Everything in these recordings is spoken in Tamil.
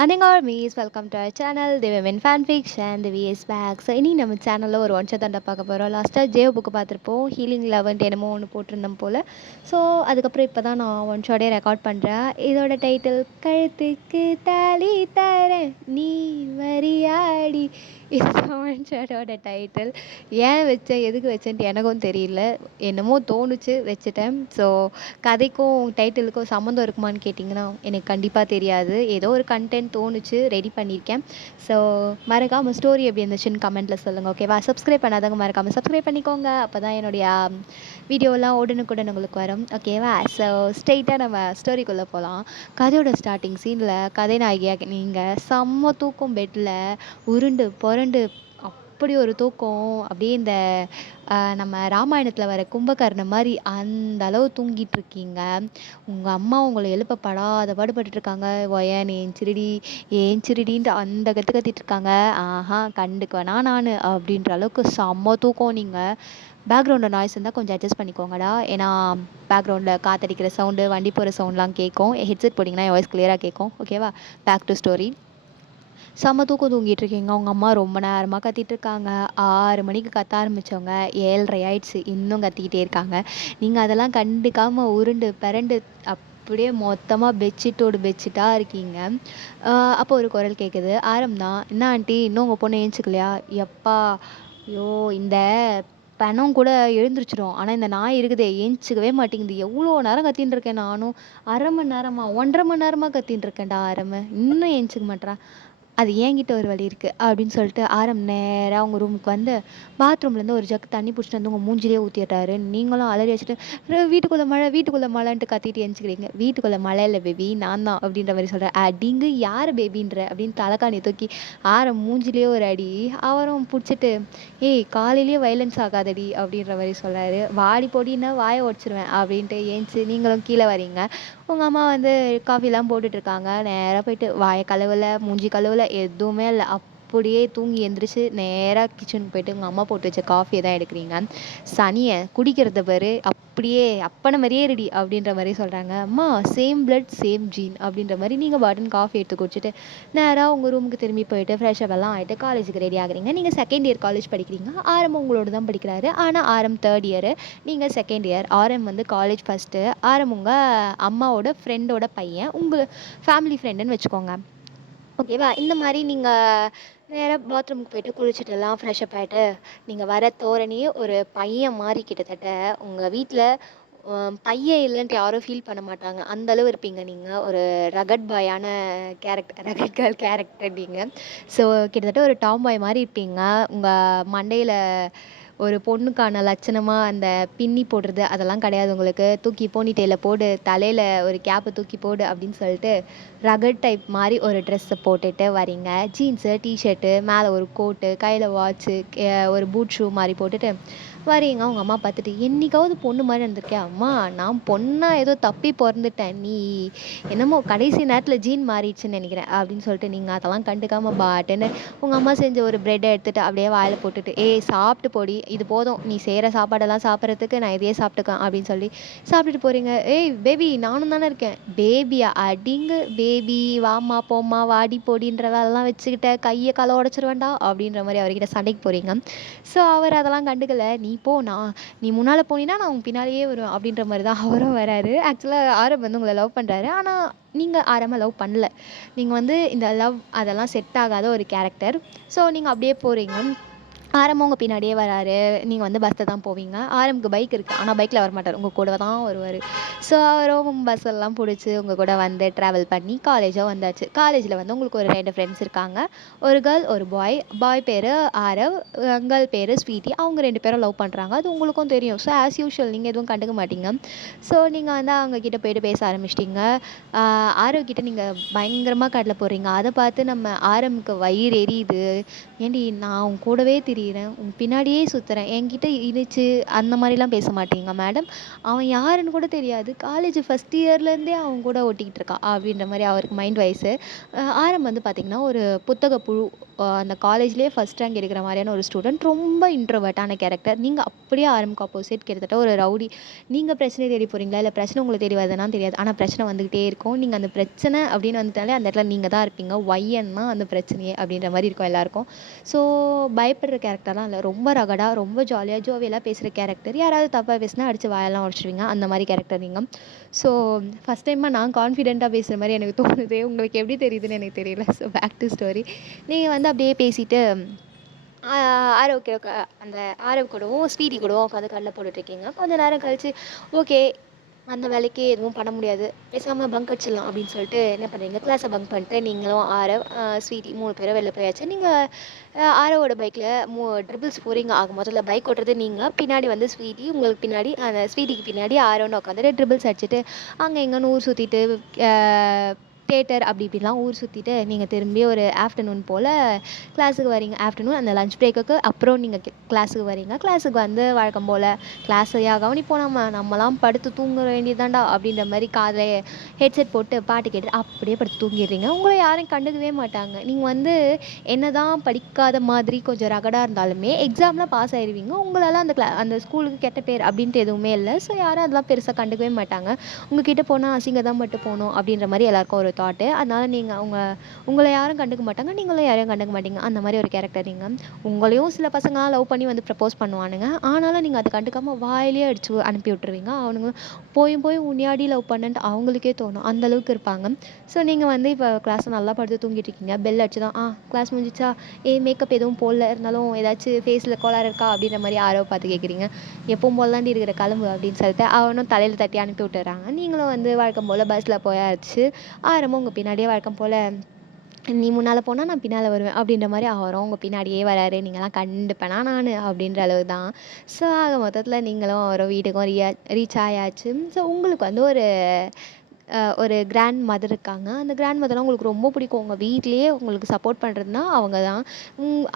Morning armies, welcome to our channel, The Women Fan Fiction, The VS Back. So இனி நம்ம சேனலில் ஒரு ஒன் ஷாட் பார்க்க போகிறோம். லாஸ்ட்டாக ஜேவ் புக்கு பார்த்துருப்போம், ஹீலிங் லெவன்ட் என்னமோ ஒன்று போட்டிருந்தோம் போல். ஸோ அதுக்கப்புறம் இப்போ தான் நான் ஒன் ஷாட்டே ரெக்கார்ட் பண்ணுறேன். இதோட டைட்டில் கழுத்துக்கு தாலி தரேன் நீ வரியாடி. இதுதான் ஒன் ஷாட்டோட டைட்டில். ஏன் வச்சேன் எதுக்கு வச்சேன்ட்டு எனக்கும் தெரியல, என்னமோ தோணுச்சு வச்சுட்டேன். ஸோ கதைக்கும் டைட்டிலுக்கும் சம்மந்தம் இருக்குமான்னு கேட்டிங்கன்னா எனக்கு கண்டிப்பாக தெரியாது. ஏதோ ஒரு கண்டென்ட் தோணுச்சு, ரெடி பண்ணியிருக்கேன். ஸோ மறக்காமல் ஸ்டோரி எப்படி இருந்துச்சுன்னு கமெண்ட்டில் சொல்லுங்கள், ஓகேவா? சப்ஸ்கிரைப் பண்ணாதவங்க மறக்காமல் சப்ஸ்கிரைப் பண்ணிக்கோங்க, அப்போ தான் என்னுடைய வீடியோலாம் உடனுக்குடன் உங்களுக்கு வரும், ஓகேவா? ஸோ ஸ்ட்ரெயிட்டாக நம்ம ஸ்டோரிக்குள்ளே போகலாம். கதையோட ஸ்டார்டிங் சீனில் கதை நாயகியாக நீங்கள் செம்ம தூக்கம், பெட்டில் உருண்டு புரண்டு அப்படி ஒரு தூக்கம். அப்படியே இந்த நம்ம ராமாயணத்தில் வர கும்பகர்ணன் மாதிரி அந்த அளவு தூங்கிட்டு இருக்கீங்க. உங்கள் அம்மா உங்களை எழுப்ப படாத பாடுபட்டுருக்காங்க. ஒயன் ஏஞ்சிருடி ஏஞ்சிருடின்ட்டு அந்த கத்திட்டு இருக்காங்க. ஆஹா கண்டுக்குவேனா நான் அப்படின்ற அளவுக்கு செம்ம தூக்கம். நீங்கள் பேக்ரவுண்டில் நாய்ஸ் இருந்தால் கொஞ்சம் அட்ஜஸ்ட் பண்ணிக்கோங்கடா, ஏன்னா பேக்ரவுண்டில் காற்றடிக்கிற சவுண்டு, வண்டி போகிற சவுண்ட்லாம் கேட்கும். ஹெட்செட் போட்டிங்கன்னா வாய்ஸ் கிளியராக கேட்கும், ஓகேவா? Back to story. செம்ம தூக்கம் தூங்கிட்டு இருக்கீங்க. உங்கள் அம்மா ரொம்ப நேரமாக கத்திட்டு இருக்காங்க. 6 மணிக்கு கத்த ஆரம்பித்தவங்க 7:30 ஆயிடுச்சு, இன்னும் கத்திக்கிட்டே இருக்காங்க. நீங்கள் அதெல்லாம் கண்டுக்காமல் உருண்டு பிறண்டு அப்படியே மொத்தமாக பெட்ஷீட்டோடு பெட்ஷீட்டாக இருக்கீங்க. அப்போ ஒரு குரல் கேட்குது. ஆரம்பம் என்ன ஆண்டி, இன்னும் உங்கள் பொண்ணு ஏஞ்சிக்கலையா? எப்பா ஐயோ, இந்த பெணம் கூட எழுந்திரிச்சிடும், ஆனால் இந்த நாய் இருக்குதே ஏஞ்சிக்கவே மாட்டேங்குது. எவ்வளோ நேரம் கத்தின்னு இருக்கேன் நானும், 1/2 மணி நேரமா 1.5 மணி நேரமாக கத்தின்னு இருக்கேன்டா ஆரம்பு, இன்னும் ஏஞ்சிக்க மாட்டேறா. அது என்கிட்ட ஒரு வழி இருக்குது அப்படின்னு சொல்லிட்டு ஆரம் நேராக உங்கள் ரூமுக்கு வந்து பாத்ரூம்லேருந்து ஒரு ஜக்கு தண்ணி பிடிச்சிட்டு வந்து உங்கள் மூஞ்சிலே ஊற்றிடுறாரு. நீங்களும் அலறி வச்சுட்டு வீட்டுக்குள்ளே மழைன்ட்டு கத்திட்டு எழுச்சிக்கிறீங்க. வீட்டுக்குள்ளே மழை இல்லை பேபி, நான் தான் அப்படின்ற மாதிரி சொல்கிறேன். அடிங்கு யார் பேபின்ற அப்படின்னு தலைக்காணி தூக்கி ஆரம் மூஞ்சிலே ஒரு அடி. அவரும் பிடிச்சிட்டு ஏய் காலையிலேயே வைலன்ஸ் ஆகாதடி அப்படின்ற மாதிரி சொல்கிறாரு. வாடி பொடின்னா வாயை உடச்சிருவேன் அப்படின்ட்டு ஏஞ்சி நீங்களும் கீழே வரீங்க. உங்கள் அம்மா வந்து காஃபிலாம் போட்டுட்ருக்காங்க. நேராக போயிட்டு வாயை கழுவலை, மூஞ்சி கழுவலை, எதுவுமே இல்லை. அப்படியே தூங்கி எந்திரிச்சு நேராக கிச்சனுக்கு போயிட்டு உங்கள் அம்மா போட்டு வச்ச காஃபியை தான் எடுக்கிறீங்க. சனியை குடிக்கிறத பாரு, அப்படியே அப்பனை மாதிரியே ரெடி அப்படின்ற மாதிரி சொல்கிறாங்க. அம்மா சேம் பிளட் சேம் ஜீன் அப்படின்ற மாதிரி நீங்கள் பாட்டுன்னு காஃபி எடுத்து குடிச்சிட்டு நேராக உங்கள் ரூமுக்கு திரும்பி போயிட்டு ஃப்ரெஷ்ஷப் எல்லாம் ஆகிட்டு காலேஜுக்கு ரெடி ஆகுறீங்க. நீங்கள் செகண்ட் இயர் காலேஜ் படிக்கிறீங்க. ஆரம் உங்களோட தான் படிக்கிறாரு, ஆனால் ஆரம் தேர்ட் இயரு, நீங்கள் செகண்ட் இயர். ஆரம் வந்து காலேஜ் ஃபஸ்ட்டு. ஆரம் உங்கள் அம்மாவோட ஃப்ரெண்டோட பையன், உங்கள் ஃபேமிலி ஃப்ரெண்டுன்னு வச்சுக்கோங்க, ஓகேவா? இந்த மாதிரி நீங்கள் நேராக பாத்ரூமுக்கு போயிட்டு குளிச்சுட்டுலாம் ஃப்ரெஷ்அப் ஆகிட்டு நீங்கள் வர தோரணையே ஒரு பையன் மாதிரி. கிட்டத்தட்ட உங்கள் வீட்டில் பையன் இல்லைன்ட்டு யாரும் ஃபீல் பண்ண மாட்டாங்க, அந்த அளவு இருப்பீங்க நீங்கள். ஒரு ரகட் பாயான கேரக்டர், ரகட் கேர்ள் கேரக்டர் நீங்கள். ஸோ கிட்டத்தட்ட ஒரு டாம் பாய் மாதிரி இருப்பீங்க. உங்கள் மண்டையில் ஒரு பொண்ணுக்கான லட்சணமாக அந்த பின்னி போடுறது அதெல்லாம் கிடையாது உங்களுக்கு. தூக்கி போனிட்டெயிலில் போடு, தலையில் ஒரு கேப்பை தூக்கி போடு அப்படின்னு சொல்லிட்டு ரகட் டைப் மாதிரி ஒரு ட்ரெஸ்ஸை போட்டுட்டு வரீங்க. ஜீன்ஸு, டிஷர்ட்டு, மேலே ஒரு கோட்டு, கையில் வாட்ச்சு, ஒரு பூட் ஷூ மாதிரி போட்டுட்டு வரீங்க. அவங்க அம்மா பார்த்துட்டு என்னைக்காவது பொண்ணு மாதிரி இருந்திருக்கேன் அம்மா, நான் பொண்ணாக ஏதோ தப்பி பிறந்துட்டேன், நீ என்னமோ கடைசி நேரத்தில் ஜீன் மாறிடுச்சுன்னு நினைக்கிறேன் அப்படின்னு சொல்லிட்டு நீங்கள் அதெல்லாம் கண்டுக்காமல் பாட்டுன்னு உங்கள் அம்மா செஞ்ச ஒரு ப்ரெட்டை எடுத்துகிட்டு அப்படியே வாயில் போட்டுட்டு ஏய் சாப்பிட்டு போடி, இது போதும், நீ செய்கிற சாப்பாடெல்லாம் சாப்பிட்றதுக்கு நான் இதையே சாப்பிட்டுக்கேன் அப்படின்னு சொல்லி சாப்பிட்டுட்டு போகிறீங்க. ஏய் பேபி நானும் தானே இருக்கேன். பேபியா அடிங்கு, பேபி வாமா போம்மா வாடி பொடின்ற வேலைலாம் வச்சுக்கிட்ட கையை காலை உடச்சிருவேண்டா அப்படின்ற மாதிரி அவர்கிட்ட சண்டைக்கு போகிறீங்க. ஸோ அவர் அதெல்லாம் கண்டுக்கல. நீ போ, நீ முன்னால் போனீன்னா நான் உன் பின்னாலேயே வருவேன் அப்படின்ற மாதிரி தான் அவரும் வராரு. ஆக்சுவலாக ஆரப் வந்து உங்களை லவ் பண்ணுறாரு, ஆனால் நீங்கள் ஆரம்ப லவ் பண்ணல. நீங்கள் வந்து இந்த லவ் அதெல்லாம் செட் ஆகாத ஒரு கேரக்டர். ஸோ நீங்கள் அப்படியே போகிறீங்க. ஆரம்பம் உங்கள் பின்னாடியே வராரு. நீங்கள் வந்து பஸ்ஸில் தான் போவீங்க. ஆரம்புக்கு பைக் இருக்குது, ஆனால் பைக்கில் வரமாட்டார், உங்கள் கூட தான் வருவார். ஸோ அவரும் பஸ்ஸெல்லாம் பிடிச்சி உங்கள் கூட வந்து ட்ராவல் பண்ணி காலேஜாக வந்தாச்சு. காலேஜில் வந்து உங்களுக்கு ஒரு 2 ஃப்ரெண்ட்ஸ் இருக்காங்க, ஒரு கேர்ள் ஒரு பாய். பாய் பேர் ஆரவ், கேர்ள் பேர் ஸ்வீட்டி. அவங்க 2 பேரும் லவ் பண்ணுறாங்க, அது உங்களுக்கும் தெரியும். ஸோ ஆஸ் யூஷுவல் நீங்கள் எதுவும் கண்டுக்க மாட்டீங்க. ஸோ நீங்கள் வந்து அவங்கக்கிட்ட போய்ட்டு பேச ஆரம்பிச்சிட்டிங்க. ஆரவ் கிட்ட நீங்கள் பயங்கரமாக கடலை போடுறீங்க. அதை பார்த்து நம்ம ஆரம்புக்கு வயிறு எரியுது. ஏண்டி நான் உன் கூடவே திரியிறேன், உன் பின்னாடியே சுத்துறேன், என்கிட்ட இடிச்சு அந்த மாதிரிலாம் பேச மாட்டீங்க மேடம். அவன் யாருன்னு கூட தெரியாது. காலேஜ் ஃபர்ஸ்ட் இயர்லேருந்தே அவன் கூட ஒட்டிக்கிட்டு இருக்கா அப்படின்ற மாதிரி அவருக்கு மைண்ட் வயசு. ஆரம் வந்து பார்த்திங்கன்னா ஒரு புத்தக புழு. அந்த காலேஜ்லேயே ஃபர்ஸ்ட் ரேங்க் எடுக்கிற மாதிரியான ஒரு ஸ்டூடெண்ட். ரொம்ப இன்ட்ரோவர்ட்டான கேரக்டர். நீங்கள் அப்படியே ஆரம்புக்கு ஆப்போசிட், கிட்டத்தட்ட ஒரு ரவுடி. நீங்கள் பிரச்சனை தேடி போகிறீங்களா இல்லை பிரச்சனை உங்களை தேடி வருதுன்னா தெரியாது, ஆனால் பிரச்சனை வந்துக்கிட்டே இருக்கும். நீங்கள் அந்த பிரச்சனை அப்படின்னு வந்துட்டாலே அந்த இடத்துல நீங்கள் தான் இருப்பீங்க. ஒய்யன்னா அந்த பிரச்சனையே அப்படின்ற மாதிரி இருக்கும் எல்லாருக்கும். ஸோ பயப்படுற கேரக்டர்லாம் இல்லை, ரொம்ப ரகடாக ரொம்ப ஜாலியாக ஜோவியெல்லாம் பேசுகிற கேரக்டர். யாராவது தப்பாக பேசினா அடித்து வாயெல்லாம் உடச்சிடுவீங்க, அந்த மாதிரி கேரக்டர் நீங்கள். ஸோ ஃபஸ்ட் டைமாக நான் கான்ஃபிடென்ட்டாக பேசுகிற மாதிரி எனக்கு தோணுது. உங்களுக்கு எப்படி தெரியுதுன்னு எனக்கு தெரியல. So back to story. நீங்கள் வந்து அப்படியே பேசிட்டு ஆரோக்கிய அந்த ஆரவ் கூடவும் ஸ்வீட்டி கூடவும் உட்காந்து கடலை போட்டுட்ருக்கீங்க. கொஞ்சம் நேரம் கழிச்சு ஓகே, அந்த வேலைக்கு எதுவும் பண்ண முடியாது, பேசாமல் பங்க் அடிச்சிடலாம் அப்படின்னு சொல்லிட்டு என்ன பண்ணுறீங்க, கிளாஸை பங்க் பண்ணிட்டு நீங்களும் ஆரவ் ஸ்வீட்டி 3 பேரும் வெளில போயாச்சு. நீங்கள் ஆரவோட பைக்கில் ட்ரிபிள்ஸ் போகிறீங்க. ஆக முதல்ல பைக் ஓட்டுறது நீங்கள், பின்னாடி வந்து ஸ்வீட்டி, உங்களுக்கு பின்னாடி அந்த ஸ்வீட்டிக்கு பின்னாடி ஆரோன்னு உட்காந்துட்டு ட்ரிபிள்ஸ் அடிச்சுட்டு அங்கே எங்கேன்னு ஊர் சுற்றிட்டு தேட்டர் அப்படி இப்படிலாம் ஊர் சுற்றிட்டு நீங்கள் திரும்பி ஒரு ஆஃப்டர்நூன் போல் கிளாஸுக்கு வரீங்க. ஆஃப்டர்நூன் அந்த லஞ்ச் பிரேக்குக்கு அப்புறம் நீங்கள் கிளாஸுக்கு வரீங்க. கிளாஸுக்கு வந்து வழக்கம் போல் கிளாஸையா கவனிப்போம், நம்மலாம் படுத்து தூங்க வேண்டியதாண்டா அப்படின்ற மாதிரி காதில் ஹெட்செட் போட்டு பாட்டு கேட்டு அப்படியே படுத்து தூங்கிடுறீங்க. உங்களை யாரும் கண்டுக்கவே மாட்டாங்க. நீங்கள் வந்து என்ன தான் படிக்காத மாதிரி கொஞ்சம் ரகடாக இருந்தாலுமே எக்ஸாமில் பாஸ் ஆயிடுவீங்க. உங்களால் அந்த ஸ்கூலுக்கு கெட்ட பேர் அப்படின்ட்டு எதுவுமே இல்லை. ஸோ யாரும் அதெல்லாம் பெருசாக கண்டுக்கவே மாட்டாங்க. உங்ககிட்ட போனால் அசிங்க தான் மட்டும் போகணும் அப்படின்ற மாதிரி எல்லாருக்கும் ஒரு தாட்டு. அதனால் நீங்கள் உங்களை யாரும் கண்டுக்க மாட்டாங்க, நீங்களும் யாரையும் கண்டுக்க மாட்டீங்க. அந்த மாதிரி ஒரு கேரக்டர் நீங்கள். உங்களையும் சில பசங்களாம் லவ் பண்ணி வந்து ப்ரப்போஸ் பண்ணுவானுங்க. ஆனாலும் நீங்கள் அதை கண்டுக்காமல் வாயிலே அடிச்சு அனுப்பி விட்டுருவீங்க. அவனுங்க போய் உன்னையாடி லவ் பண்ணுன்ட்டு அவங்களுக்கே தோணும், அந்தளவுக்கு இருப்பாங்க. ஸோ நீங்கள் வந்து இப்போ கிளாஸில் நல்லா படுத்து தூங்கிட்டு இருக்கீங்க. பெல் அடிச்சு தான் கிளாஸ் முடிஞ்சிச்சா, மேக்கப் எதுவும் போடல, இருந்தாலும் ஏதாச்சும் ஃபேஸில் கோளாறு இருக்கா அப்படின்ற மாதிரி யாரோ பார்த்து கேட்குறீங்க. எப்பவும் போல் தாண்டி இருக்கிற கிளம்பு அப்படின்னு சொல்லிட்டு அவனும் தலையில் தட்டி அனுப்பி விட்டுறாங்க. நீங்களும் வந்து வழக்கம் போல் பஸ்ஸில் போயாச்சு. ஆரம்பம் உங்கள் பின்னாடியே வழக்கம் போல் நீ முன்னால் போனால் நான் பின்னால் வருவேன் அப்படின்ற மாதிரி அவரும் உங்கள் பின்னாடியே வராரு. நீங்களாம் கண்டுப்பேனா நான் அப்படின்ற அளவு தான். ஸோ ஆக மொத்தத்தில் நீங்களும் அவரும் வீட்டுக்கும் ரீச் ஆயாச்சு. ஸோ உங்களுக்கு வந்து ஒரு கிராண்ட் மதர் இருக்காங்க. அந்த கிராண்ட் மதர்லாம் உங்களுக்கு ரொம்ப பிடிக்கும். உங்கள் வீட்லேயே உங்களுக்கு சப்போர்ட் பண்ணுறதுனா அவங்க தான்.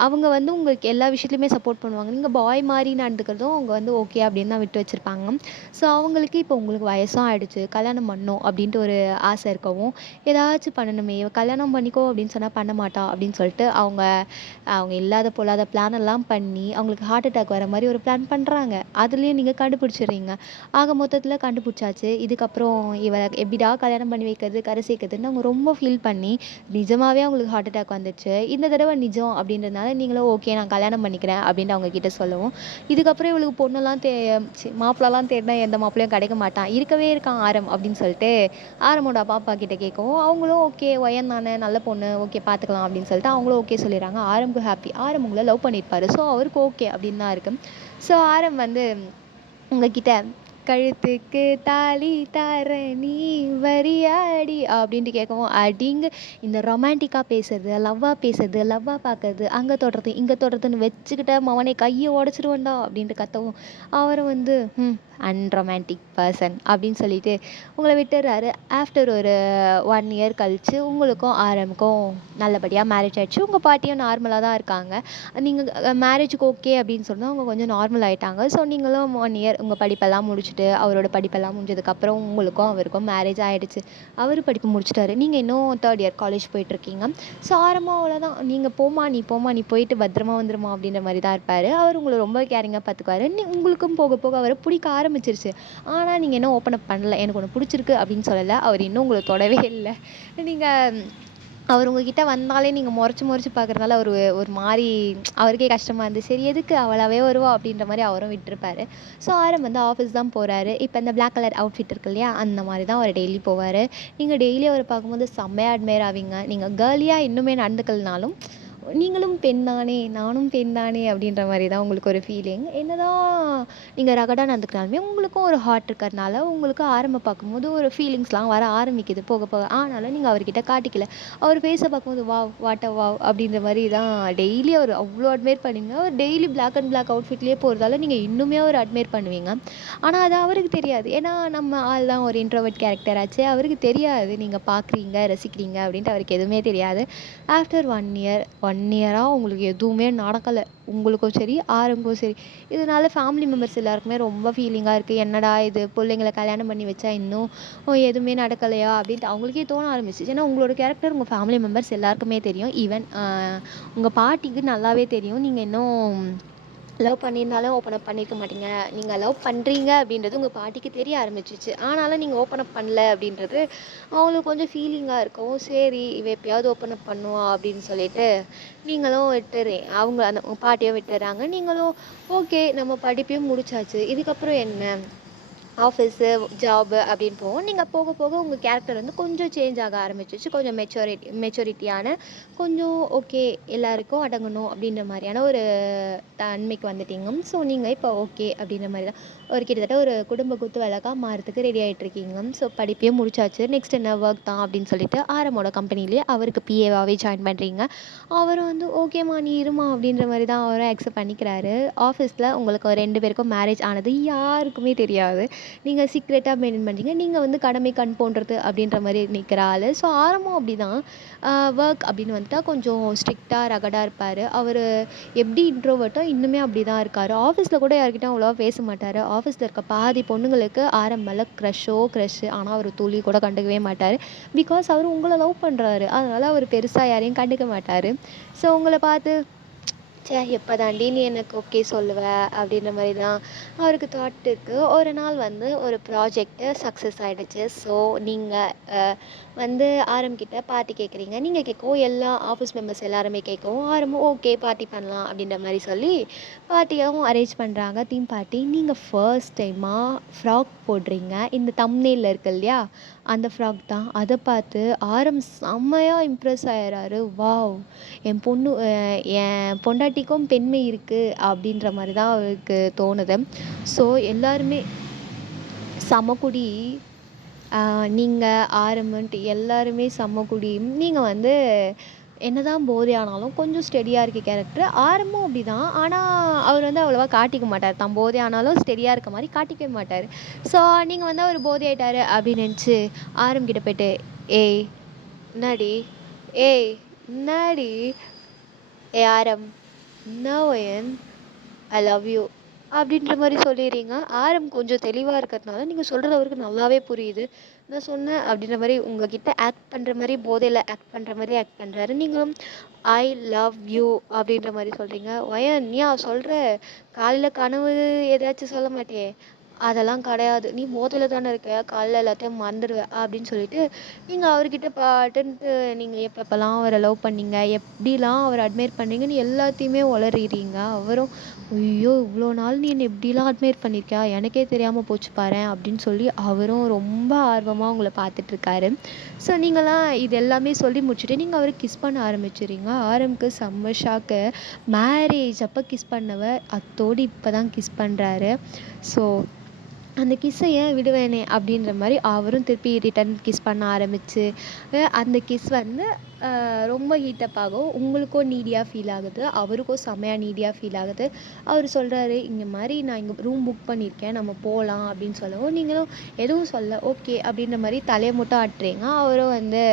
அவங்க வந்து உங்களுக்கு எல்லா விஷயத்துலையுமே சப்போர்ட் பண்ணுவாங்க. நீங்கள் பாய் மாதிரி நடந்துக்கிறதும் அவங்க வந்து ஓகே அப்படின்னு தான் விட்டு வச்சுருப்பாங்க. ஸோ அவங்களுக்கு இப்போ உங்களுக்கு வயசும் ஆகிடுச்சு, கல்யாணம் பண்ணணும் அப்படின்ட்டு ஒரு ஆசை இருக்கவும், ஏதாச்சும் பண்ணணுமே, கல்யாணம் பண்ணிக்கோ அப்படின்னு சொன்னால் பண்ண மாட்டா அப்படின்னு சொல்லிட்டு அவங்க இல்லாத பொல்லாத பிளான் எல்லாம் பண்ணி அவங்களுக்கு ஹார்ட் அட்டாக் வர மாதிரி ஒரு பிளான் பண்ணுறாங்க. அதுலேயும் நீங்கள் கண்டுபிடிச்சிடுறீங்க. ஆக மொத்தத்தில் கண்டுபிடிச்சாச்சு. இதுக்கப்புறம் இவரை எப்படிடா கல்யாணம் பண்ணி வைக்கிறது, கரை சேர்க்கிறதுன்னு அவங்க ரொம்ப ஃபீல் பண்ணி நிஜமாவே அவங்களுக்கு ஹார்ட் அட்டாக் வந்துச்சு. இந்த தடவை நிஜம் அப்படின்றதுனால நீங்களும் ஓகே நான் கல்யாணம் பண்ணிக்கிறேன் அப்படின்ட்டு அவங்க கிட்ட சொல்லவும், இதுக்கப்புறம் இவளுக்கு பொண்ணெல்லாம் மாப்பிள்ளலாம் தேடினா எந்த மாப்பிள்ளையும் கிடைக்க மாட்டான், இருக்கவே இருக்கான் ஆரம் அப்படின்னு சொல்லிட்டு ஆரமோட அப்பா கிட்ட கேட்கவும், அவங்களும் ஓகே ஒயன் தானே நல்ல பொண்ணு, ஓகே பார்த்துக்கலாம் அப்படின்னு சொல்லிட்டு அவங்களும் ஓகே சொல்லிடுறாங்க. ஆரம்புக்கு ஹாப்பி. ஆரம் உங்களை லவ் பண்ணியிருப்பாரு. ஸோ அவருக்கு ஓகே அப்படின்னு தான் இருக்கு. ஸோ ஆரம் வந்து உங்ககிட்ட கழுத்துக்கு தாலி தார நீ வரியாடி அப்படின்ட்டு கேட்கவும், அடிங்க இந்த ரொமான்டிக்காக பேசுறது, லவ்வாக பார்க்கறது, அங்கே தொடுறது இங்கே தொடுறதுன்னு வச்சுக்கிட்ட மவனை கையை உடச்சிருவேண்டா அப்படின்ட்டு கத்தவும், அவரை வந்து அன்ரொமான்டிக் பர்சன் அப்படின்னு சொல்லிட்டு உங்களை விட்டுறாரு. ஆஃப்டர் ஒரு 1 இயர் கழித்து உங்களுக்கும் ஆரம்புக்கும் நல்லபடியாக மேரேஜ் ஆகிடுச்சு. உங்கள் பாட்டியும் நார்மலாக தான் இருக்காங்க. நீங்கள் மேரேஜுக்கு ஓகே அப்படின்னு சொன்னால் அவங்க கொஞ்சம் நார்மல் ஆகிட்டாங்க. ஸோ நீங்களும் 1 இயர் உங்கள் படிப்பெல்லாம் முடிச்சுட்டு அவரோட படிப்பெல்லாம் முடிஞ்சதுக்கப்புறம் உங்களுக்கும் அவருக்கும் மேரேஜ் ஆகிடுச்சு. அவர் படிப்பு முடிச்சிட்டாரு, நீங்கள் இன்னும் 3rd இயர் காலேஜ் போயிட்டுருக்கீங்க. ஸோ ஆரம்பம் அவ்வளோதான், நீங்கள் போமா நீ போயிட்டு பத்திரமா வந்துடுமா அப்படின்ற மாதிரி தான் இருப்பார். அவர் உங்களை ரொம்ப கேரிங்காக பார்த்துக்குவார். உங்களுக்கும் போக போக அவரை பிடிக்க ஆரம்பிச்சிருச்சு. ஆனால் நீங்கள் இன்னும் ஓப்பன் அப் பண்ணல, எனக்கு ஒன்று பிடிச்சிருக்கு அப்படின்னு சொல்லலை. அவர் இன்னும் உங்களை தொடவே இல்லை. நீங்கள் அவர் உங்ககிட்ட வந்தாலே நீங்கள் முறைச்சி பார்க்குறதுனால ஒரு மாதிரி அவருக்கே கஷ்டமாக இருந்து, சரி எதுக்கு அவளாவே வருவா அப்படின்ற மாதிரி அவரும் விட்டுருப்பாரு. ஸோ ஆரம் வந்து ஆஃபீஸ் தான் போகிறாரு. இப்போ இந்த பிளாக் கலர் அவுட்ஃபிட் இருக்கு இல்லையா, அந்த மாதிரி தான் அவர் டெய்லி போவார். நீங்கள் டெய்லி அவரை பார்க்கும்போது செம்மையாக அட்மையர் ஆவீங்க. நீங்கள் கேர்லியாக இன்னுமே நடந்துக்கலனாலும் நீங்களும் பெண் தானே நானும் பெண் தானே அப்படின்ற மாதிரி தான் உங்களுக்கு ஒரு ஃபீலிங். என்னதான் நீங்கள் ரகடாக நடந்துக்கினாலுமே உங்களுக்கும் ஒரு ஹார்ட் இருக்கிறதுனால உங்களுக்கு ஆரம்பம் பார்க்கும்போது ஒரு ஃபீலிங்ஸ்லாம் வர ஆரம்பிக்குது போக போக. ஆனாலும் நீங்கள் அவர்கிட்ட காட்டிக்கல. அவர் ஃபேஸை பார்க்கும்போது வாட் அப்படின்ற மாதிரி தான் டெய்லி அவர் அவ்வளோ அட்மையர் பண்ணுவீங்க. அவர் டெய்லி பிளாக் அண்ட் பிளாக் அவுட்ஃபிட்லேயே போகிறதால நீங்கள் இன்னுமே அவர் அட்மையர் பண்ணுவீங்க. ஆனால் அது அவருக்கு தெரியாது. ஏன்னா நம்ம ஆள் தான் ஒரு இன்ட்ரோவர்ட் கேரக்டர் ஆச்சு. அவருக்கு தெரியாது நீங்கள் பார்க்குறீங்க ரசிக்கிறீங்க அப்படின்ட்டு அவருக்கு எதுவுமே தெரியாது. ஆஃப்டர் 1 இயர் 1 இயரா உங்களுக்கு எதுவுமே நடக்கல. உங்களுக்கும் சரி, ஆரம்க்கும் சரி. இதனால ஃபேமிலி மெம்பர்ஸ் எல்லாருக்குமே ரொம்ப ஃபீலிங்கா இருக்கு. என்னடா இது பிள்ளைங்கள கல்யாணம் பண்ணி வச்சா இன்னும் எதுவுமே நடக்கலையா? அப்படின்ட்டு அவங்களுக்கே தோண ஆரம்பிச்சுச்சு. ஏன்னா உங்களோட கேரக்டர் உங்க ஃபேமிலி மெம்பர்ஸ் எல்லாருக்குமே தெரியும். ஈவன் உங்க பாட்டிக்கு நல்லாவே தெரியும். நீங்க இன்னும் லவ் பண்ணியிருந்தாலும் ஓப்பன் அப் பண்ணியிருக்க மாட்டீங்க. நீங்க லவ் பண்றீங்க அப்படின்றது உங்க பாட்டிக்கு தெரிய ஆரம்பிச்சுச்சு. ஆனாலும் நீங்க ஓப்பன் அப் பண்ணல அப்படின்றது அவங்களுக்கு கொஞ்சம் ஃபீலிங்கா இருக்கும். சரி இவ எப்பயாவது ஓப்பன் அப் பண்ணுவா அப்படின்னு சொல்லிட்டு நீங்களும் அவங்க அந்த உங்க பாட்டியும் விட்டுர்றாங்க. நீங்களும் ஓகே நம்ம படிப்பையும் முடிச்சாச்சு. இதுக்கப்புறம் என்ன? ஆஃபீஸு, ஜாபு அப்படின்னு போகும். நீங்க போக போக உங்க கேரக்டர் வந்து கொஞ்சம் சேஞ்ச் ஆக ஆரம்பிச்சுச்சு. கொஞ்சம் மெச்சூரிட்டியான கொஞ்சம் ஓகே எல்லாருக்கும் அடங்கணும் அப்படின்ற மாதிரியான ஒரு தன்மைக்கு வந்துட்டீங்க. ஸோ நீங்க இப்போ ஓகே அப்படின்ற மாதிரி தான் ஒரு கிட்டத்தட்ட ஒரு குடும்ப குத்து விளக்கா மாறத்துக்கு ரெடி ஆகிட்டு இருக்கீங்க. ஸோ படிப்பையும் முடிச்சாச்சு. நெக்ஸ்ட் என்ன ஒர்க் தான் அப்படின்னு சொல்லிட்டு ஆரமோட கம்பெனிலேயே அவருக்கு பிஏவாகவே ஜாயின் பண்ணுறீங்க. அவரும் வந்து ஓகேம்மா நீ இருமா அப்படின்ற மாதிரி தான் அவரும் அக்செப்ட் பண்ணிக்கிறாரு. ஆஃபீஸில் உங்களுக்கு 2 பேருக்கும் மேரேஜ் ஆனது யாருக்குமே தெரியாது. நீங்கள் சீக்ரெட்டாக மெயின்டைன் பண்ணுறீங்க. நீங்கள் வந்து கடமை கண் போன்றது அப்படின்ற மாதிரி நிற்கிற ஆள். ஸோ ஆரம்பம் அப்படி தான் ஒர்க் அப்படின்னு வந்துட்டா கொஞ்சம் ஸ்ட்ரிக்டாக ரகடாக இருப்பார். அவர் எப்படி இன்ட்ரோவர்ட்டோ இன்னுமே அப்படி தான் இருக்கார். ஆஃபீஸில் கூட யார்கிட்டயும் அவ்வளோவா பேச மாட்டார். ஆஃபீஸில் இருக்க பாதி பொண்ணுங்களுக்கு மேலே க்ரஷ்ஷு. ஆனால் அவர் துளி கூட கண்டுக்கவே மாட்டார். பிகாஸ் அவர் உங்களை லவ் பண்ணுறாரு. அதனால் அவர் பெருசாக யாரையும் கண்டுக்க மாட்டார். ஸோ உங்களை பார்த்து ச்சே எப்போ தாண்டி நீ எனக்கு ஓகே சொல்லுவ அப்படின்ற மாதிரி தான் அவருக்கு தாட் இருக்குது. ஒரு நாள் வந்து ஒரு ப்ராஜெக்ட்டு சக்ஸஸ் ஆகிடுச்சு. ஸோ நீங்கள் வந்து ஆரம்பிக்கிட்ட பார்ட்டி கேட்குறீங்க. நீங்கள் கேட்கவும் எல்லா ஆஃபீஸ் மெம்பர்ஸ் எல்லாருமே கேட்கவும் ஆரம்பம் ஓகே பார்ட்டி பண்ணலாம் அப்படின்ற மாதிரி சொல்லி பார்ட்டியாகவும் அரேஞ்ச் பண்ணுறாங்க. Theme party. நீங்கள் ஃபர்ஸ்ட் டைமாக ஃப்ராக் போடுறீங்க. இந்த தம்ப்நெயில்ல இருக்கு இல்லையா அந்த ஃப்ராக் தான். அதை பார்த்து செம்மையாக இம்ப்ரெஸ் ஆயிடுறாரு. வாவ் என் பொண்டாட்டிக்கும் பெண்மை இருக்குது அப்படின்ற மாதிரி தான் அவருக்கு தோணுது. ஸோ எல்லாருமே சமக்குடி நீங்கள் ஆரம்பன்ட்டு எல்லாருமே சமக்குடி. நீங்கள் வந்து என்னதான் போதை ஆனாலும் கொஞ்சம் ஸ்டெடியாக இருக்க கேரக்டர். ஆரம்பம் அப்படி தான். ஆனால் அவர் வந்து அவ்வளோவா காட்டிக்க மாட்டார். தான் போதை ஆனாலும் ஸ்டெடியாக இருக்க மாதிரி காட்டிக்கவே மாட்டார். ஸோ நீங்கள் வந்து அவர் போதை ஆயிட்டார் அப்படின்னு நினச்சி ஆரம்பிக்கிட்ட போயிட்டு ஏய் என்னாடி ஏய் என்னாடி ஏ ஆரம் நோயன் ஐ லவ் யூ அப்படின்ற மாதிரி சொல்லிடுறீங்க. கொஞ்சம் தெளிவாக இருக்கிறதுனால நீங்கள் சொல்கிறது அவருக்கு நல்லாவே புரியுது. நான் சொன்னேன் அப்படின்ற மாதிரி உங்ககிட்ட ஆக்ட் பண்ணுற மாதிரி போதையில் ஆக்ட் பண்ணுற மாதிரி ஆக்ட் பண்ணுறாரு. நீங்களும் ஐ லவ் யூ அப்படின்ற மாதிரி சொல்கிறீங்க. வயன் நீயா சொல்கிற காலையில் கனவு ஏதாச்சும் சொல்ல மாட்டியே அதெல்லாம் கிடையாது. நீ போதையில் தானே இருக்க காலைல எல்லாத்தையும் மறந்துடுவ அப்படின்னு சொல்லிட்டு நீங்கள் அவர்கிட்ட பாட்டுன்ட்டு நீங்கள் எப்பப்பெல்லாம் அவரை லவ் பண்ணீங்க எப்படிலாம் அவரை அட்மையர் பண்ணீங்கன்னு எல்லாத்தையுமே உளறிறீங்க. அவரும் ஐயோ இவ்வளோ நாள் நீ என்னை எப்படிலாம் அட்மையர் பண்ணியிருக்கியா எனக்கே தெரியாமல் போச்சு பாரேன் அப்படின்னு சொல்லி அவரும் ரொம்ப ஆர்வமாக உங்களை பார்த்துட்ருக்காரு. ஸோ நீங்களாம் இது எல்லாமே சொல்லி முடிச்சுட்டு நீங்கள் அவரை கிஸ் பண்ண ஆரம்பிச்சிடுறீங்க. ஆரம்புக்கு செம்ம ஷாக்கு. மேரேஜ் அப்போ கிஸ் பண்ணவர் அத்தோடு இப்போ தான் கிஸ் பண்ணுறாரு. ஸோ அந்த கிஸ்ஸை ஏன் விடுவேனே அப்படின்ற மாதிரி அவரும் திருப்பி ரிட்டன் கிஸ் பண்ண ஆரம்பிச்சு அந்த கிஸ் வந்து ரொம்ப ஹீட்டப் ஆகும். உங்களுக்கும் நீடியாக ஃபீல் ஆகுது. அவருக்கும் செம்மையாக நீடியாக ஃபீல் ஆகுது. அவர் சொல்கிறாரு இங்கே மாதிரி நான் இங்கே ரூம் புக் பண்ணியிருக்கேன் நம்ம போகலாம் அப்படின்னு சொல்லவும் நீங்களும் எதுவும் சொல்ல ஓகே அப்படின்ற மாதிரி தலையை மட்டும் ஆட்டுறீங்க. அவரும் வந்து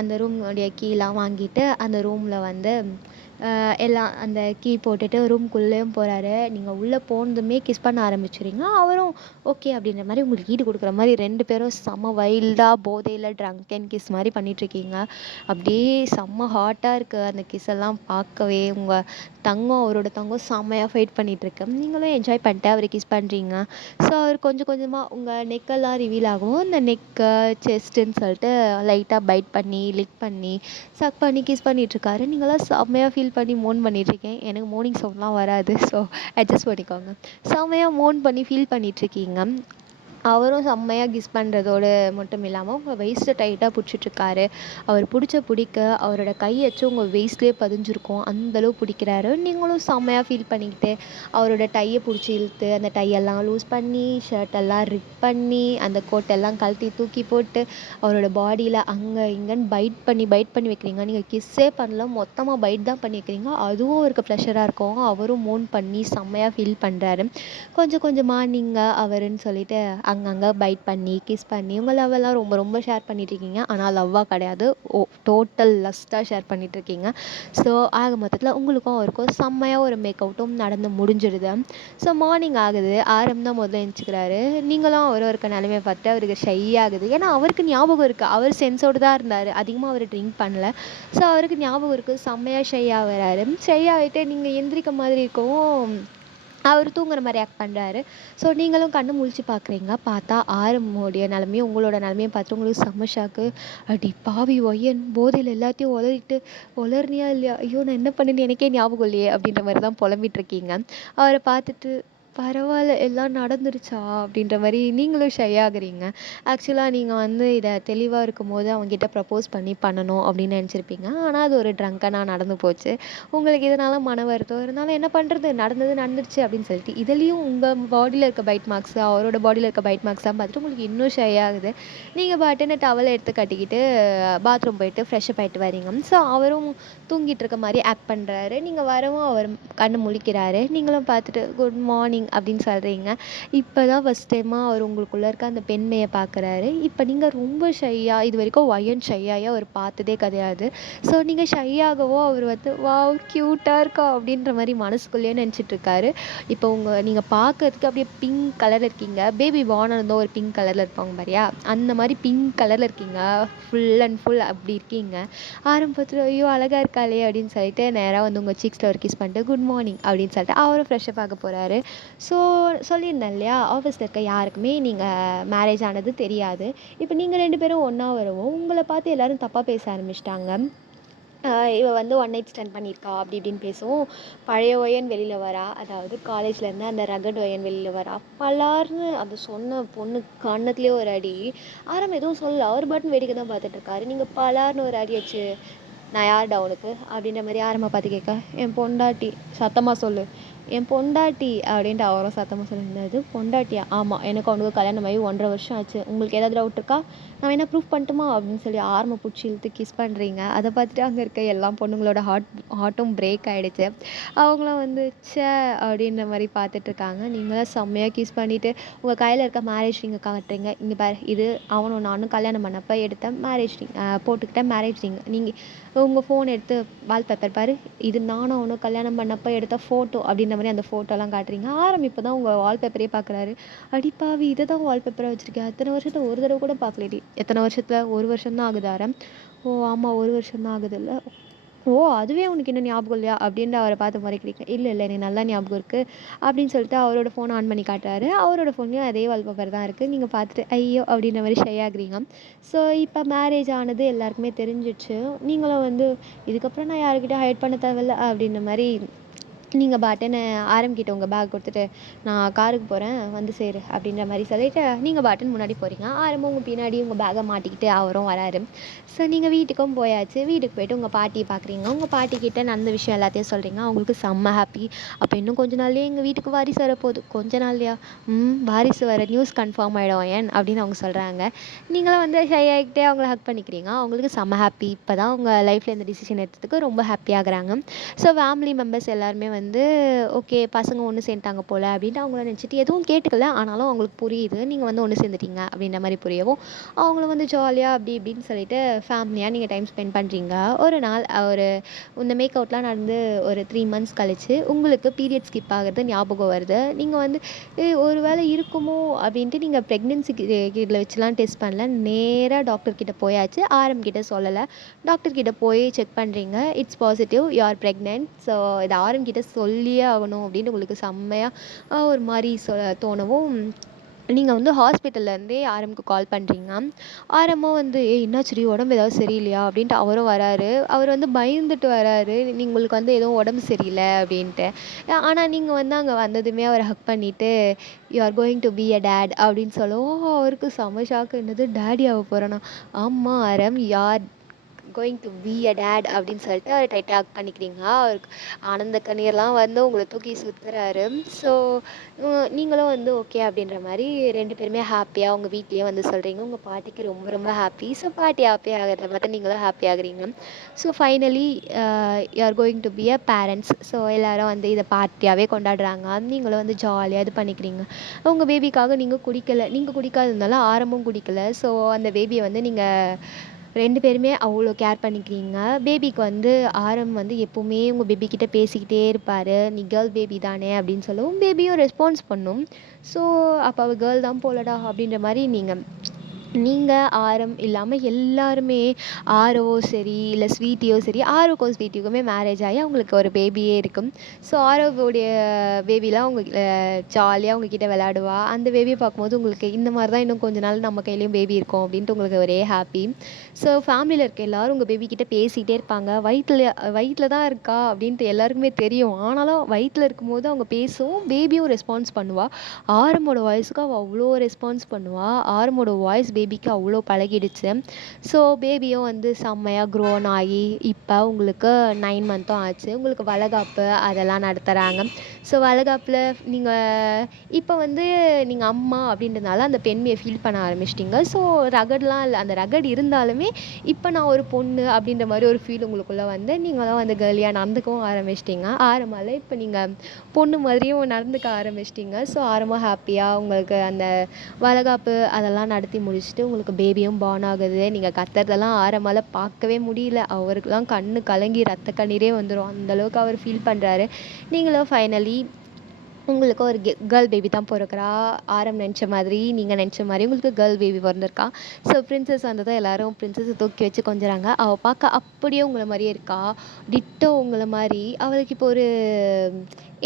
அந்த ரூமுடைய கீலாம் வாங்கிட்டு அந்த ரூமில் வந்து எல்லாம் அந்த கீ போட்டுட்டு ரூம்குள்ளேயும் போகிறாரு. நீங்கள் உள்ளே போனதுமே கிஸ் பண்ண ஆரம்பிச்சிடுறீங்க. அவரும் ஓகே அப்படின்ற மாதிரி உங்களுக்கு ஈடு கொடுக்குற மாதிரி 2 பேரும் செம்ம வைல்டாக போதையில் ட்ரங்க் அண்ட் கிஸ் மாதிரி பண்ணிகிட்ருக்கீங்க. அப்படியே செம்ம ஹாட்டாக இருக்குது அந்த கிஸ் எல்லாம் பார்க்கவே. உங்கள் அவரோட தங்கம் செம்மையாக ஃபைட் பண்ணிகிட்ருக்கு. நீங்களும் என்ஜாய் பண்ணிட்டு அவர் கிஸ் பண்ணுறீங்க. ஸோ அவர் கொஞ்சம் கொஞ்சமாக உங்கள் நெக்கெல்லாம் ரிவீல் ஆகும். இந்த நெக்கு செஸ்ட்டுன்னு சொல்லிட்டு லைட்டாக பைட் பண்ணி லிக் பண்ணி சக் பண்ணி கிஸ் பண்ணிகிட்ருக்காரு. நீங்களாம் செம்மையாக ஃபீல் பண்ணி மோன் பண்ணிகிட்ருக்கேன். எனக்கு மோர்னிங் சவுண்ட்லாம் வராது. ஸோ அட்ஜஸ்ட் பண்ணிக்கோங்க. செம்மையாக மோன் பண்ணி ஃபீல் பண்ணிகிட்ருக்கீங்க. அவரும் செம்மையாக கிஸ் பண்ணுறதோடு மட்டும் இல்லாமல் உங்கள் வெயிஸ்ட்டை டைட்டாக பிடிச்சிட்ருக்காரு. அவர் பிடிக்க அவரோட கையச்சும் உங்கள் வெயிஸ்ட்லேயே பதிஞ்சிருக்கும். அந்தளவு பிடிக்கிறாரு. நீங்களும் செம்மையாக ஃபீல் பண்ணிக்கிட்டு அவரோட டையை பிடிச்சி இழுத்து அந்த டையெல்லாம் லூஸ் பண்ணி ஷர்ட்டெல்லாம் ரிப் பண்ணி அந்த கோட்டெல்லாம் கழட்டி தூக்கி போட்டு அவரோட பாடியில் அங்கே இங்கேன்னு பைட் பண்ணி வைக்கிறீங்க. நீங்கள் கிஸ்ஸே பண்ணல மொத்தமாக பைட் தான் பண்ணி வைக்கிறீங்க. அதுவும் அவருக்கு ப்ளஷராக இருக்கும். அவரும் மோன் பண்ணி செம்மையாக ஃபீல் பண்ணுறாரு. கொஞ்சம் கொஞ்சமாக நீங்கள் அவருன்னு சொல்லிட்டு அங்கங்கே பைட் பண்ணி கிஸ் பண்ணி உங்கள் லவ்வெல்லாம் ரொம்ப ரொம்ப ஷேர் பண்ணிகிட்ருக்கீங்க. ஆனால் லவ்வாக கிடையாது, டோட்டல் லஸ்ட்டாக ஷேர் பண்ணிகிட்ருக்கீங்க. ஸோ ஆக மொத்தத்தில் உங்களுக்கும் அவருக்கும் செம்மையாக ஒரு மேக் அவுட்டும் நடந்து முடிஞ்சிடுது. ஸோ மார்னிங் ஆகுது, ஆரம் தான் முதல்ல எழுந்திரிச்சுக்கிறாரு. நீங்களும் அவர் இருக்க நிலைமையை பார்த்துட்டு அவருக்கு ஷை ஆகுது. ஏன்னா அவருக்கு ஞாபகம் இருக்குது, அவர் சென்ஸோடு தான் இருந்தார், அதிகமாக அவர் ட்ரிங்க் பண்ணல. ஸோ அவருக்கு ஞாபகம் இருக்குது, செம்மையாக ஷை ஆகிறாரு. ஷை ஆகிட்டு நீங்கள் எந்திரிக்க மாதிரி இருக்கவும் அவர் தூங்குற மாதிரி ஆக்ட் பண்ணுறாரு. ஸோ நீங்களும் கண்ணு முழிச்சு பார்க்குறீங்க. பார்த்தா ஆரம்போடைய நிலமையும் உங்களோட நிலமையும் பார்த்துட்டு உங்களுக்கு செம்ம ஷாக்கு. அடி பாவி ஒய்யன், போதையில் எல்லாத்தையும் உளறிட்டு உளர்னியா இல்லையா, ஐயோ நான் என்ன பண்ணேன்னு எனக்கே ஞாபகம் இல்லையே அப்படின்ற மாதிரி தான் புலம்பிட்டு இருக்கீங்க. அவரை பார்த்துட்டு பரவாயில்ல எல்லாம் நடந்துருச்சா அப்படின்ற மாதிரி நீங்களும் ஷை ஆகுறீங்க. ஆக்சுவலாக நீங்கள் வந்து இதை தெளிவாக இருக்கும்போது அவங்ககிட்ட ப்ரப்போஸ் பண்ணணும் அப்படின்னு நினச்சிருப்பீங்க. ஆனால் அது ஒரு ட்ரங்கனாக நடந்து போச்சு. உங்களுக்கு இதனால் மன வருத்தம் இருந்தாலும் என்ன பண்ணுறது, நடந்தது நடந்துருச்சு அப்படின்னு சொல்லிட்டு இதுலேயும் உங்கள் பாடியில் இருக்க பைட் மார்க்ஸ் அவரோட பாடியில் இருக்க பைட் மார்க்ஸ்லாம் பார்த்துட்டு உங்களுக்கு இன்னும் ஷை ஆகுது. நீங்கள் பாட்டுன்னு டவலை எடுத்து கட்டிக்கிட்டு பாத்ரூம் போயிட்டு ஃப்ரெஷ்அப் ஆகிட்டு வரீங்க. ஸோ அவரும் தூங்கிட்டு இருக்க மாதிரி ஆக்ட் பண்ணுறாரு. நீங்கள் வரவும் அவர் கண்ணு முழிக்கிறாரு. நீங்களும் பார்த்துட்டு குட் மார்னிங் அப்படின்னு சொல்கிறீங்க. இப்போ தான் ஃபஸ்ட் டைமாக அவர் உங்களுக்குள்ளே இருக்க அந்த பெண்மையை பார்க்குறாரு. இப்போ நீங்கள் ரொம்ப ஷையாக, இது வரைக்கும் ஒயன் ஷையாக அவர் பார்த்ததே கிடையாது. ஸோ நீங்கள் ஷையாகவோ அவர் வந்து வாவ் க்யூட்டாக இருக்கா அப்படின்ற மாதிரி மனசுக்குள்ளேயே நினச்சிட்டு இருக்காரு. இப்போ நீங்கள் பார்க்கறதுக்கு அப்படியே பிங்க் கலரில் இருக்கீங்க. பேபி பார்ன் இருந்தோம் ஒரு பிங்க் கலரில் இருப்பாங்க பாரியா, அந்த மாதிரி பிங்க் கலரில் இருக்கீங்க. ஃபுல் அண்ட் ஃபுல் அப்படி இருக்கீங்க. ஆரம்பத்தில் ஐயோ அழகாக இருக்காளே அப்படின்னு சொல்லிட்டு நேராக வந்து உங்கள் சீக்ஸில் ஒரு கிஸ் பண்ணிட்டு குட் மார்னிங் அப்படின்னு சொல்லிட்டு அவரும் ஃப்ரெஷ்அப் ஆக போகிறாரு. ஸோ சொல்லியிருந்தேன் இல்லையா, ஆஃபீஸில் இருக்க யாருக்குமே நீங்கள் மேரேஜ் ஆனது தெரியாது. இப்போ நீங்கள் 2 பேரும் ஒன்றா வரவும் உங்களை பார்த்து எல்லோரும் தப்பாக பேச ஆரம்பிச்சிட்டாங்க. இவ வந்து ஒன் நைட் ஸ்டாண்ட் பண்ணியிருக்கா அப்படி இப்படின்னு பேசவும் பழைய ஒயன் வெளியில் வரா, அதாவது காலேஜ்லேருந்து அந்த ரகட் ஒயன் வெளியில் வரா. பலார்னு அந்த சொன்ன பொண்ணு கன்னத்துலேயே ஒரு அடி. ஆரம் எதுவும் சொல்லல, அவர் பாட்டுன்னு வேடிக்கை தான் பார்த்துட்ருக்காரு. நீங்கள் பலார்னு ஒரு அடி வச்சு நான் யார் டவுனுக்கு அப்படின்ற மாதிரி ஆரம்ப பார்த்து கேட்க, என் பொண்டாட்டி, சத்தமாக சொல்லு, என் பொண்டாட்டி அப்படின்ட்டு அவரும் சத்தமாக சொல்லியிருந்தாரு. பொண்டாட்டியா? ஆமாம், எனக்கு அவனுக்கு கல்யாணம் ஆகி 1.5 வருஷம் ஆச்சு. உங்களுக்கு ஏதாவது டவுட் இருக்கா? நான் வேணா ப்ரூஃப் பண்ணட்டுமா அப்படின்னு சொல்லி ஆரம்ப பிடிச்சி இழுத்து கிஸ் பண்ணுறீங்க. அதை பார்த்துட்டு அங்கே இருக்க எல்லா பொண்ணுங்களோட ஹார்ட்டும் பிரேக் ஆகிடுச்சு. அவங்களும் வந்து ச்சே அப்படின்ற மாதிரி பார்த்துட்ருக்காங்க. நீங்களும் செம்மையாக கிஸ் பண்ணிவிட்டு உங்கள் கையில் இருக்க மேரேஜ் ரிங்கை காட்டுறீங்க. இங்கே பாரு, இது அவனும் நானும் கல்யாணம் பண்ணப்போ எடுத்த மேரேஜ் ரிங், போட்டுக்கிட்ட மேரேஜ் ரிங். நீங்கள் உங்கள் ஃபோன் எடுத்து வால்பேப்பர் பாரு, இது நானும் அவனும் கல்யாணம் பண்ணப்போ எடுத்த ஃபோட்டோ அப்படின்ற மாதிரி அந்த ஃபோட்டோலாம் காட்டுறீங்க. இப்போ தான் உங்கள் வால்பேப்பரே பார்க்குறாரு. அடிப்பாவி, இதை தான் வால்பேப்பராக வச்சுருக்கேன், அத்தனை வருஷத்தில் ஒரு தடவை கூட பார்க்கலடி. எத்தனை வருஷத்தில்? 1 வருஷம் தான் ஆகுது ஆரம். ஓ ஆமாம், 1 வருஷம் தான் ஆகுது இல்லை. ஓ அதுவே உனக்கு இன்னும் ஞாபகம் இல்லையா அப்படின்ட்டு அவரை பார்த்து முறைக்கிறீங்க. இல்லை எனக்கு நல்லா ஞாபகம் இருக்குது அப்படின்னு சொல்லிட்டு அவரோட ஃபோனை ஆன் பண்ணி காட்டுறாரு. அவரோட ஃபோன்லேயும் அதே வால்பேப்பர் தான் இருக்குது. நீங்கள் பார்த்துட்டு ஐயோ அப்படின்ற மாதிரி ஷை ஆகுறீங்க. ஸோ இப்போ மேரேஜ் ஆனது எல்லாருக்குமே தெரிஞ்சிடுச்சு. நீங்களும் வந்து இதுக்கப்புறம் நான் யாருக்கிட்ட ஹைட் பண்ண தேவையில்ல அப்படின்ற மாதிரி நீங்கள் பாட்டுன்னு ஆரம்பிக்கிட்ட உங்கள் பேக் கொடுத்துட்டு நான் காருக்கு போகிறேன் வந்து சேரு அப்படின்ற மாதிரி சொல்லிவிட்டு நீங்கள் பாட்டுன்னு முன்னாடி போகிறீங்க. ஆரம்பம் உங்கள் பின்னாடி உங்கள் பேக்கை மாட்டிக்கிட்டு அவரும் வராரு. ஸோ நீங்கள் வீட்டுக்கும் போயாச்சு. வீட்டுக்கு போய்ட்டு உங்கள் பாட்டியை பார்க்குறீங்க. உங்கள் பாட்டிக்கிட்ட நடந்த விஷயம் எல்லாத்தையும் சொல்கிறீங்க. அவங்களுக்கு செம்ம ஹாப்பி. அப்போ இன்னும் கொஞ்ச நாள்லேயே எங்கள் வீட்டுக்கு வாரிசு வரப்போகுது. கொஞ்ச நாள்லையா? வாரிசு வர நியூஸ் கன்ஃபார்ம் ஆகிடும் ஏன் அப்படின்னு அவங்க சொல்கிறாங்க. நீங்களும் வந்து ஷை ஆகிக்கிட்டே அவங்கள ஹக் பண்ணிக்கிறீங்க. அவங்களுக்கு செம்ம ஹாப்பி. இப்போ தான் உங்கள் லைஃப்பில் இந்த டிசிஷன் எடுத்ததுக்கு ரொம்ப ஹாப்பியாகிறாங்க. ஸோ ஃபேமிலி மெம்பர்ஸ் எல்லாருமே வந்து ஓகே பசங்க ஒன்று சேர்ந்துட்டாங்க போல் அப்படின்ட்டு அவங்கள நினச்சிட்டு எதுவும் கேட்டுக்கல. ஆனாலும் அவங்களுக்கு புரியுது நீங்கள் வந்து ஒன்று சேர்ந்துட்டீங்க அப்படின்ற மாதிரி புரியவும் அவங்களும் வந்து ஜாலியாக அப்படி இப்படின்னு சொல்லிட்டு ஃபேமிலியாக நீங்கள் டைம் ஸ்பெண்ட் பண்ணுறீங்க. ஒரு நாள் ஒரு இந்த மேக் அவுட்லாம் நடந்து ஒரு 3 months கழிச்சு உங்களுக்கு பீரியட் ஸ்கிப் ஆகிறது ஞாபகம் வருது. நீங்கள் வந்து ஒரு வேளை இருக்குமோ அப்படின்ட்டு நீங்கள் ப்ரெக்னென்சி கிட்ட வச்சுலாம் டெஸ்ட் பண்ணல, நேராக டாக்டர்கிட்ட போயாச்சு. ஆரம்பிக்கிட்ட சொல்லலை. டாக்டர்கிட்ட போய் செக் பண்ணுறீங்க. It's positive, you are pregnant. So இது ஆரம்பிக்கிட்ட சொல்லியே ஆகணும் அப்படின்னு உங்களுக்கு செம்மையாக ஒரு மாதிரி தோணவும் நீங்கள் வந்து ஹாஸ்பிட்டல்லேருந்தே ஆரம்புக்கு கால் பண்ணுறீங்க. ஆரம்பம் வந்து என்னாச்சுடி, உடம்பு ஏதாவது சரியில்லையா அப்படின்ட்டு அவரும் வராரு. அவர் வந்து பயந்துட்டு வராரு, உங்களுக்கு வந்து எதுவும் உடம்பு சரியில்லை அப்படின்ட்டு. ஆனால் நீங்கள் வந்து அங்கே வந்ததுமே அவரை ஹக் பண்ணிவிட்டு you are going to be a date அப்படின்னு சொல்லவும் அவருக்கு செம்ம ஷாக்கு. என்னது டேடி ஆக போகிறேன்னா? ஆமாம் ஆரம், யார் going to be a date அப்படின்னு சொல்லிட்டு அவர் டைட்டாக ஹக் பண்ணிக்கிறீங்க. அவருக்கு ஆனந்த கண்ணீர்லாம் வந்து உங்களை தூக்கி சுத்துறாரு. ஸோ நீங்களும் வந்து ஓகே அப்படின்ற மாதிரி 2 பேருமே ஹாப்பியாக உங்கள் வீட்லேயே வந்து சொல்கிறீங்க. உங்கள் பாட்டிக்கு ரொம்ப ரொம்ப ஹாப்பி. ஸோ பாட்டி ஹாப்பி ஆகிறத பார்த்து நீங்களும் ஹாப்பி ஆகுறீங்க. So finally you are going to be a parents. So எல்லோரும் வந்து இதை பார்ட்டியாகவே கொண்டாடுறாங்க. நீங்களும் வந்து ஜாலியாக இது பண்ணிக்கிறீங்க. உங்கள் பேபிக்காக நீங்கள் குடிக்கலை, நீங்கள் குடிக்காததுனால ஆரம்பம் குடிக்கலை. ஸோ அந்த பேபியை வந்து நீங்கள் 2 பேருமே அவ்வளோ கேர் பண்ணிக்கிறீங்க. பேபிக்கு வந்து ஆரம் வந்து எப்போவுமே உங்கள் பேபிக்கிட்ட பேசிக்கிட்டே இருப்பார். நீ கேர்ள் பேபி தானே அப்படின்னு சொல்லவும் பேபியும் ரெஸ்பான்ஸ் பண்ணும். ஸோ அப்போ அவள் கேர்ள் தான் போலடா அப்படின்ற மாதிரி நீங்கள் ஆரம் இல்லாமல் எல்லாருமே ஆரோவோ சரி இல்லை ஸ்வீட்டியோ சரி, ஆரோக்கும் ஸ்வீட்டிக்குமே மேரேஜ் ஆகி அவங்களுக்கு ஒரு பேபியே இருக்கும். ஸோ ஆரோவுடைய பேபிலாம் அவங்க ஜாலியாக உங்ககிட்ட விளையாடுவா. அந்த பேபியை பார்க்கும்போது உங்களுக்கு இந்த மாதிரி தான் இன்னும் கொஞ்ச நாள் நம்ம கையிலையும் பேபி இருக்கும் அப்படின்ட்டு உங்களுக்கு ஒரே ஹாப்பி. ஸோ ஃபேமிலியில் இருக்க எல்லோரும் உங்கள் பேபிக்கிட்ட பேசிக்கிட்டே இருப்பாங்க. வயிற்றில் தான் இருக்கா அப்படின்ட்டு எல்லாருக்குமே தெரியும். ஆனாலும் வயிற்றில் இருக்கும்போது அவங்க பேசும், பேபியும் ரெஸ்பான்ஸ் பண்ணுவாள். ஆரமோட வாய்ஸுக்கு அவள் அவ்வளோ ரெஸ்பான்ஸ் பண்ணுவாள். ஆரமோட வாய்ஸ் பேபிக்கு அவ்வளோ பழகிடுச்சு. ஸோ பேபியும் வந்து செம்மையாக க்ரோன் ஆகி இப்போ உங்களுக்கு 9 மந்த்தும் ஆச்சு. உங்களுக்கு வளைகாப்பு அதெல்லாம் நடத்துகிறாங்க. ஸோ வளைகாப்பில் நீங்கள் இப்போ வந்து நீங்கள் அம்மா அப்படின்றதுனால அந்த பெண்மையை ஃபீல் பண்ண ஆரம்பிச்சிட்டிங்க. ஸோ ரகட்லாம் இல்லை, அந்த ரகட் இருந்தாலுமே இப்போ நான் ஒரு பொண்ணு அப்படின்ற மாதிரி ஒரு ஃபீல் உங்களுக்குள்ளே வந்து நீங்களும் வந்து கேர்லியாக நடந்துக்கவும் ஆரம்பிச்சிட்டிங்க. ஆரமால் இப்போ நீங்கள் பொண்ணு மாதிரியும் நடந்துக்க ஆரம்பிச்சிட்டிங்க. ஸோ ஆரமாக ஹாப்பியாக உங்களுக்கு அந்த வளைகாப்பு அதெல்லாம் நடத்தி முடிச்சுட்டு உங்களுக்கு பேபியும் பார்ன் ஆகுது. நீங்கள் கத்துறதெல்லாம் ஆரமால் பார்க்கவே முடியல. அவருக்கெல்லாம் கண்ணு கலங்கி ரத்த கண்ணீரே வந்துடும். அந்தளவுக்கு அவர் ஃபீல் பண்ணுறாரு. நீங்களும் ஃபைனலி உங்களுக்கு ஒரு கேர்ள் பேபி தான் பிறக்கிறா. ஆரம் நினச்ச மாதிரி, நீங்கள் நினச்ச மாதிரி உங்களுக்கு கேர்ள் பேபி பிறந்திருக்கா. ஸோ பிரின்சஸ் வந்ததும் எல்லோரும் பிரின்சஸை தூக்கி வச்சு கொஞ்சுறாங்க. அவள் பார்க்க அப்படியே உங்களை மாதிரியே இருக்கா, டிட்டோ உங்களை மாதிரி. அவளுக்கு இப்போ ஒரு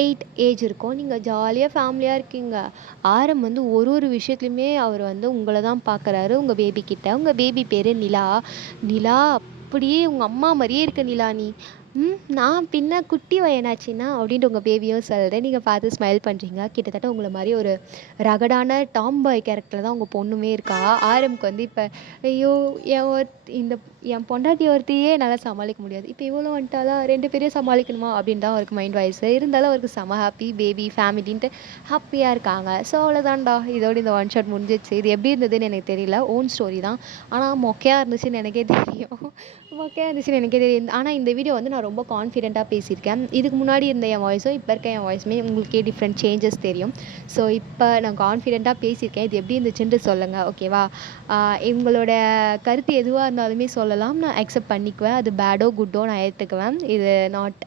8 ஏஜ் இருக்கும். நீங்கள் ஜாலியாக ஃபேமிலியாக இருக்கீங்க. ஆரம் வந்து ஒரு விஷயத்துலையுமே அவர் வந்து உங்களை தான் பார்க்குறாரு. உங்கள் பேபிக்கிட்ட உங்கள் பேபி பேர் நிலா. நிலா அப்படியே உங்கள் அம்மா மாதிரியே இருக்க நிலா நீ. நான் பின்ன குட்டி வயனாச்சின்னா அப்படின்ட்டு உங்கள் பேபியும் சொல்கிறேன். நீங்கள் பார்த்து ஸ்மைல் பண்ணுறீங்க. கிட்டத்தட்ட உங்களை மாதிரி ஒரு ரகடான டாம் பாய் கேரக்டரில் தான் உங்கள் பொண்ணுமே இருக்கா. ஆரம்க்கு வந்து இப்போ ஐயோ என் பொண்டாட்டி ஒருத்தையே என்னால் சமாளிக்க முடியாது, இப்போ இவ்வளோ வந்துட்டாலா 2 பேரையும் சமாளிக்கணுமா அப்படின்னு தான் அவருக்கு மைண்ட் வாய்ஸ். இருந்தாலும் அவருக்கு செம ஹாப்பி, பேபி ஃபேமிலின்ட்டு ஹாப்பியாக இருக்காங்க. ஸோ அவ்வளோதான்டா, இதோடு இந்த ஒன் ஷாட் முடிஞ்சிச்சு. இது எப்படி இருந்ததுன்னு எனக்கு தெரியல, ஓன் ஸ்டோரி தான். ஆனால் மொக்கையாக இருந்துச்சுன்னு எனக்கே தெரியும். மொக்கையாக இருந்துச்சுன்னு எனக்கே தெரியும். ஆனால் இந்த வீடியோ வந்து நான் ரொம்ப கான்ஃபிடென்ட்டாக பேசியிருக்கேன். இதுக்கு முன்னாடி இருந்த என் வாய்ஸும் இப்போ இருக்க என் வாய்ஸுமே உங்களுக்கே டிஃப்ரெண்ட் சேஞ்சஸ் தெரியும். ஸோ இப்போ நான் கான்ஃபிடென்ட்டாக பேசியிருக்கேன். இது எப்படி இருந்துச்சுன்ட்டு சொல்லுங்கள், ஓகேவா? உங்களோட கருத்து எதுவாக இருந்தாலுமே சொல்லலாம், நான் அக்செப்ட் பண்ணிக்குவேன். அது பேடோ குட்டோ நான் ஏற்றுக்குவேன். இது நாட்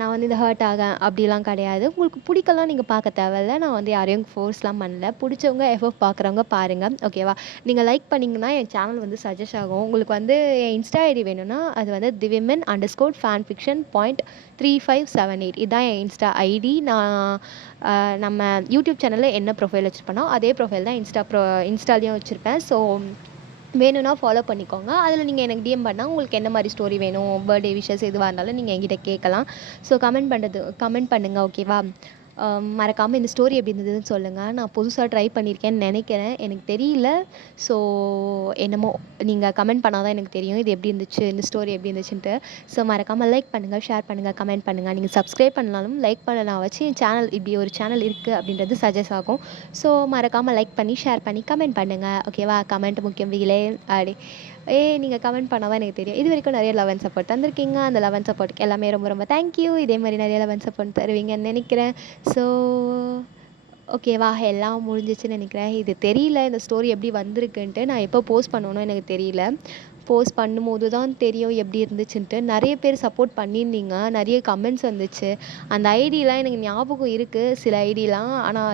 நான் வந்து இந்த ஹர்ட் ஆகேன் அப்படிலாம் கிடையாது. உங்களுக்கு பிடிக்கலாம், நீங்கள் பார்க்க தேவையில்ல. நான் வந்து யாரையும் ஃபோர்ஸ்லாம் பண்ணல. பிடிச்சவங்க எஃப்எஃப் பார்க்குறவங்க பாருங்கள், ஓகேவா? நீங்கள் லைக் பண்ணிங்கன்னா என் சேனல் வந்து சஜஸ்ட் ஆகும். உங்களுக்கு வந்து என் இன்ஸ்டா ஐடி வேணும்னா அது வந்து thewomen_fanfiction.3578 இதுதான் என் இன்ஸ்டா ஐடி. நான் நம்ம யூடியூப் சேனலில் என்ன ப்ரொஃபைல் வச்சுருப்பேனோ அதே ப்ரொஃபைல் தான் இன்ஸ்டாலையும் வச்சுருப்பேன். ஸோ வேணும்னா ஃபாலோ பண்ணிக்கோங்க. அதில் நீங்கள் எனக்கு டிஎம் பண்ணால் உங்களுக்கு என்ன மாதிரி ஸ்டோரி வேணும், பர்த்டே விஷஸ் எதுவாக இருந்தாலும் நீங்கள் என்கிட்ட கேட்கலாம். ஸோ கமெண்ட் பண்ணுங்கள், ஓகேவா? மறக்காமல் இந்த ஸ்டோரி எப்படி இருந்ததுன்னு சொல்லுங்கள். நான் புதுசாக ட்ரை பண்ணியிருக்கேன்னு நினைக்கிறேன், எனக்கு தெரியல. ஸோ என்னமோ நீங்கள் கமெண்ட் பண்ணால் தான் எனக்கு தெரியும் இது எப்படி இருந்துச்சு, இந்த ஸ்டோரி எப்படி இருந்துச்சுன்ட்டு. ஸோ மறக்காமல் லைக் பண்ணுங்கள், ஷேர் பண்ணுங்கள், கமெண்ட் பண்ணுங்கள். நீங்கள் சப்ஸ்கிரைப் பண்ணாலும் லைக் பண்ணலாம் வச்சு என் சேனல் இப்படி ஒரு சேனல் இருக்குது அப்படின்றது சஜஸ்ட் ஆகும். ஸோ மறக்காமல் லைக் பண்ணி ஷேர் பண்ணி கமெண்ட் பண்ணுங்கள், ஓகேவா? கமெண்ட் முக்கியம் வீலே அப்படி நீங்கள் கமெண்ட் பண்ணால் தான் எனக்கு தெரியும். இது வரைக்கும் நிறைய லவ் அண்ட் சப்போர்ட் தந்திருக்கீங்க. அந்த லவ் அண்ட் சப்போர்ட்டுக்கு எல்லாமே ரொம்ப ரொம்ப தேங்க்யூ. இதே மாதிரி நிறைய லவ் அண்ட் சப்போர்ட் தருவீங்கன்னு நினைக்கிறேன். ஸோ ஓகேவா, எல்லாம் முடிஞ்சிச்சுன்னு நினைக்கிறேன். இது தெரியல இந்த ஸ்டோரி எப்படி வந்திருக்குன்ட்டு. நான் எப்போ போஸ்ட் பண்ணணும்னு எனக்கு தெரியல. போஸ்ட் பண்ணும்போது தான் தெரியும் எப்படி இருந்துச்சுன்ட்டு. நிறைய பேர் சப்போர்ட் பண்ணியிருந்தீங்க, நிறைய கமெண்ட்ஸ் வந்துச்சு. அந்த ஐடியெலாம் எனக்கு ஞாபகம் இருக்குது, சில ஐடியெலாம். ஆனால்